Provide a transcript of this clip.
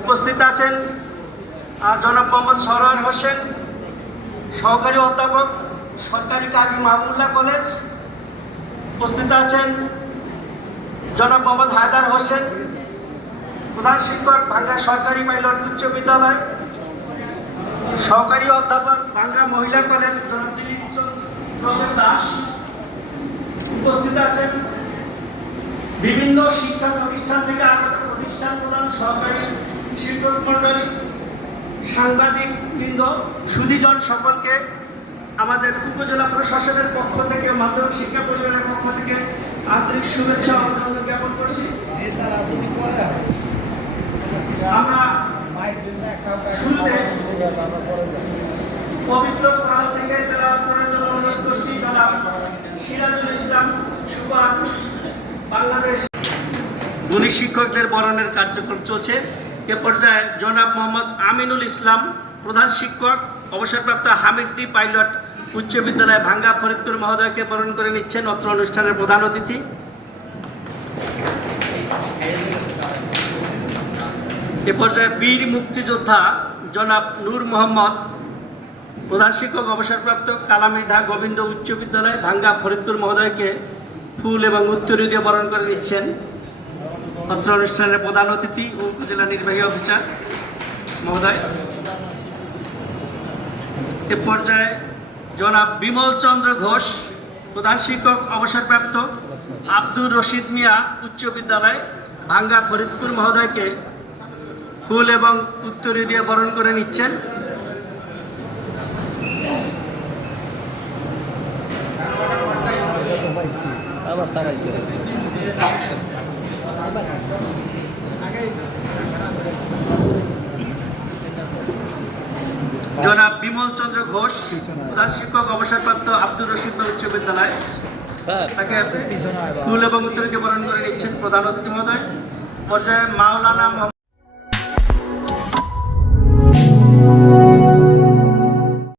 উপস্থিত আছেন জনাব মোহাম্মদ সরোয়ার হোসেন, সহকারী অধ্যাপক, সরকারি কাজী মাহবুল্লাহ কলেজ। উপস্থিত আছেন জনাব মোহাম্মদ হায়দার হোসেন, প্রধান শিক্ষক, ভাঙ্গা সরকারি পাইলট উচ্চ বিদ্যালয়। সহকারী অধ্যাপক, ভাঙ্গা মহিলা কলেজ দাস। উপস্থিত আছেন বিভিন্ন শিক্ষা প্রতিষ্ঠান থেকে আগত প্রতিষ্ঠান প্রধান সহকারী শিক্ষক মন্ডলী সাংবাদিক বৃন্দ সুদীজন সকলকে আমাদের উপজেলা প্রশাসনের পক্ষ থেকে, মাধ্যমিক শিক্ষা পরিবারের পক্ষ থেকে আন্তরিক শুভেচ্ছা অভিনন্দন জ্ঞাপন করছি। আমরা শুরুতে পবিত্র গুণী শিক্ষকদের বরণের কার্যক্রম চলছে। এ পর্যায়ে জনাব মোহাম্মদ আমিনুল ইসলাম, প্রধান শিক্ষক, অবসরপ্রাপ্ত হামিদটি পাইলট, উচ্চ বিদ্যালয় ভাঙ্গা ফরিদপুর মহোদয়কে বরণ করে নিচ্ছেন অত্র অনুষ্ঠানের প্রধান অতিথি। এ পর্যায়ে বীর মুক্তিযোদ্ধা জনাব নূর মোহাম্মদ, প্রধান শিক্ষক, অবসরপ্রাপ্ত কালামৃধা গোবিন্দ উচ্চ বিদ্যালয় ভাঙ্গা ফরিদপুর মহোদয়কে ফুল এবং উত্তরী দিয়ে বরণ করে নিচ্ছেন। অত্র অনুষ্ঠানের প্রধান অতিথি ও উপজেলা নির্বাহী অফিসার মহোদয়। এ পর্যায়ে জনাব বিমল চন্দ্র ঘোষ, প্রধান শিক্ষক অবসরপ্রাপ্ত আব্দুর রশিদ মিয়া, উচ্চ বিদ্যালয়, ভাঙ্গা ফরিদপুর মহোদয়কে ফুল এবং উত্তরী দিয়ে বরণ করে নিচ্ছেন। জনাব বিমল চন্দ্র ঘোষ প্রধান শিক্ষক অবসরপ্রাপ্ত আব্দুর রশিদ উচ্চ বিদ্যালয় তাকে ফুল এবং উত্তরকে বরণ করে নিচ্ছেন প্রধান অতিথি মহোদয়। পর্যায়ে মাওলানা